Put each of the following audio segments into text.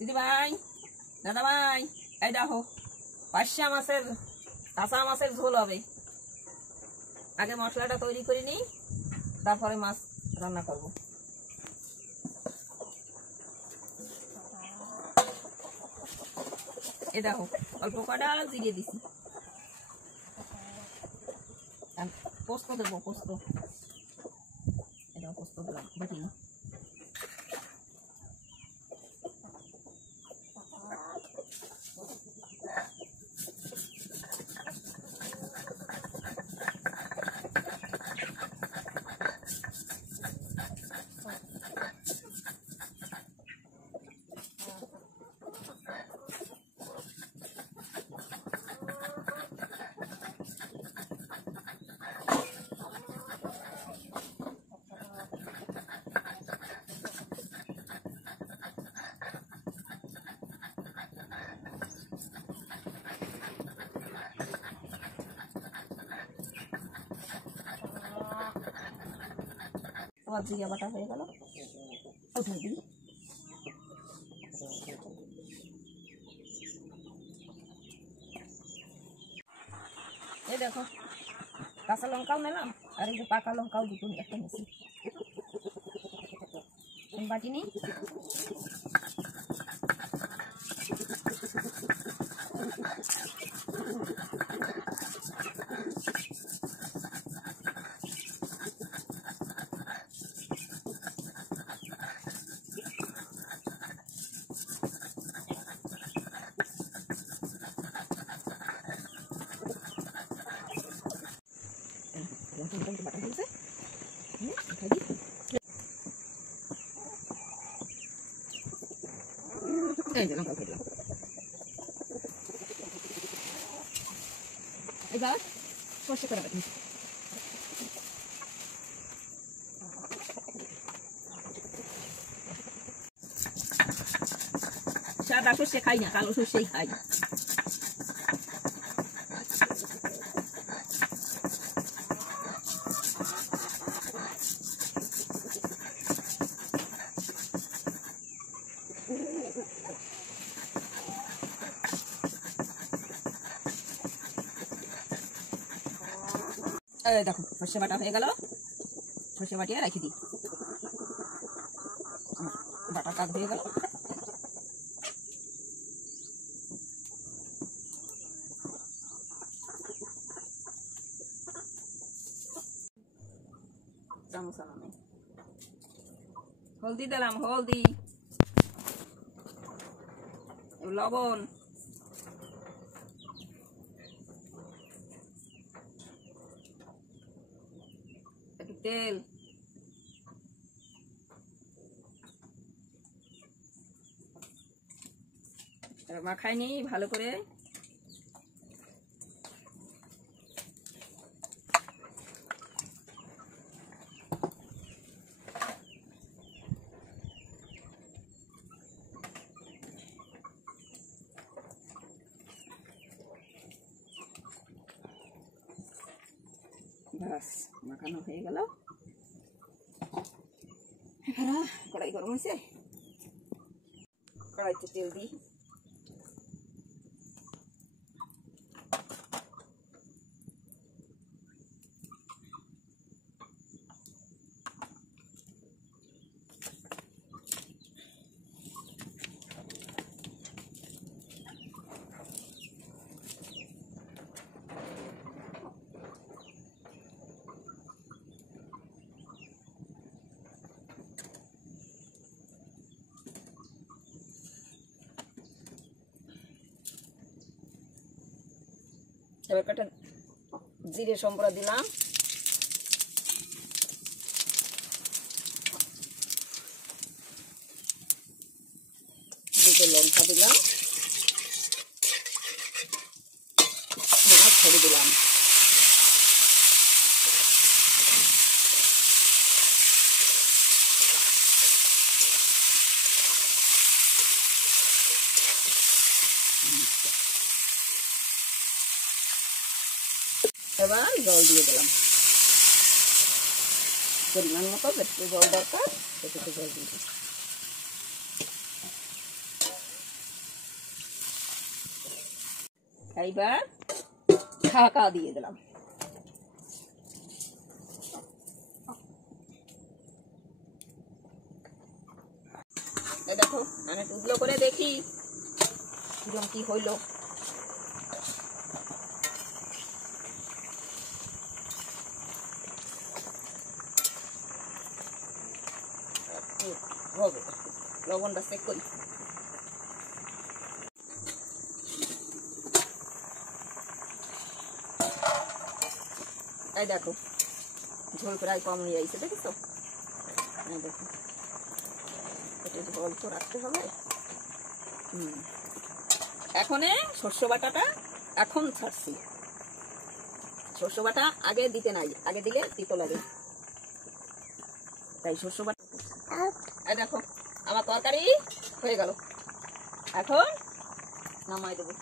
দিদি ভাই, দাদা ভাই, এই দেখো পার্শে মাছের কাঁচা মাছের ঝোল হবে। আগে মশলাটা তৈরি করে নিই, তারপরে মাছ রান্না করব। এই দেখো অল্প কটা জিরে দিছি, পোস্ত দেবো, পোস্ত। এটা পোস্ত দিলাম বাটি। আবার জিরা বাটা হয়ে গেল, উঠে দিই। এই দেখো কাঁচা লঙ্কাও নিলাম, আর এই যে পাকা লঙ্কাও দুটো একটা নিয়েছি। বাটি নিই। এবার সর্ষে করা বাটি, সাদা সর্ষে খাই না, কালো সর্ষেই খাই। দেখো সর্ষে বাটা হয়ে গেল, সর্ষে বাটিয়ে রেখে দিই। বাটা কাজ হয়ে গেল। হলদি দিলাম, হলদি, লবণ, একটু তেল, মাখাই নিই ভালো করে। ব্যাস মাখানো হয়ে গেল। কড়াই গরম হয়েছে, কড়াইতে তেল দিই। এবার কটা জিরে সম্বরা দিলাম, দুটো লঙ্কা দিলাম, মাছ ছেড়ে দিলাম। এবার জল দিয়ে দিলাম, পরিমাণ মতো যেটুকু জল দরকার সেটুকু জল দিয়ে দিই। এইবার ঢাকা দিয়ে দিলাম। এই দেখো আমি টুকরো করে দেখি কিরকম কি হইলো। হবে লবণটা চেক করি। এই দেখো ঝোল প্রায় কম নিয়ে আইছে, দেখেছো? দেখো এটা একটু অল্প রাখতে হবে। এখন সর্ষে বাটাটা এখন ছাড়ছি। সর্ষে বাটা আগে দিতে নাই, আগে দিলে তিতো লাগে, তাই সর্ষে বাটা। এই দেখো আমার তরকারি হয়ে গেল, এখন নামাই দেবো।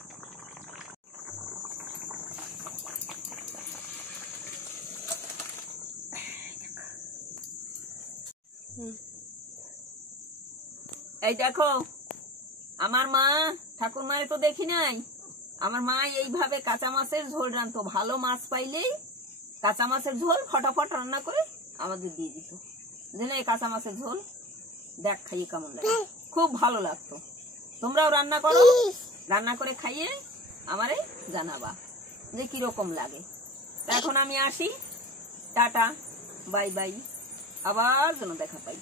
এই দেখো আমার মা ঠাকুর মায়ের তো দেখি নাই, আমার মা এইভাবে কাঁচা মাছের ঝোল রান্তো। ভালো মাছ পাইলেই কাঁচা মাছের ঝোল ফটাফট রান্না করে আমাদের দিয়ে দিত। জানো এই কাঁচা মাছের ঝোল দেখ খাইয়ে কেমন লাগে, খুব ভালো লাগতো। তোমরাও রান্না করো, রান্না করে খাইয়ে আমারে জানাবা যে কিরকম লাগে। এখন আমি আসি, টাটা বাই বাই, আবার যেন দেখা পাই।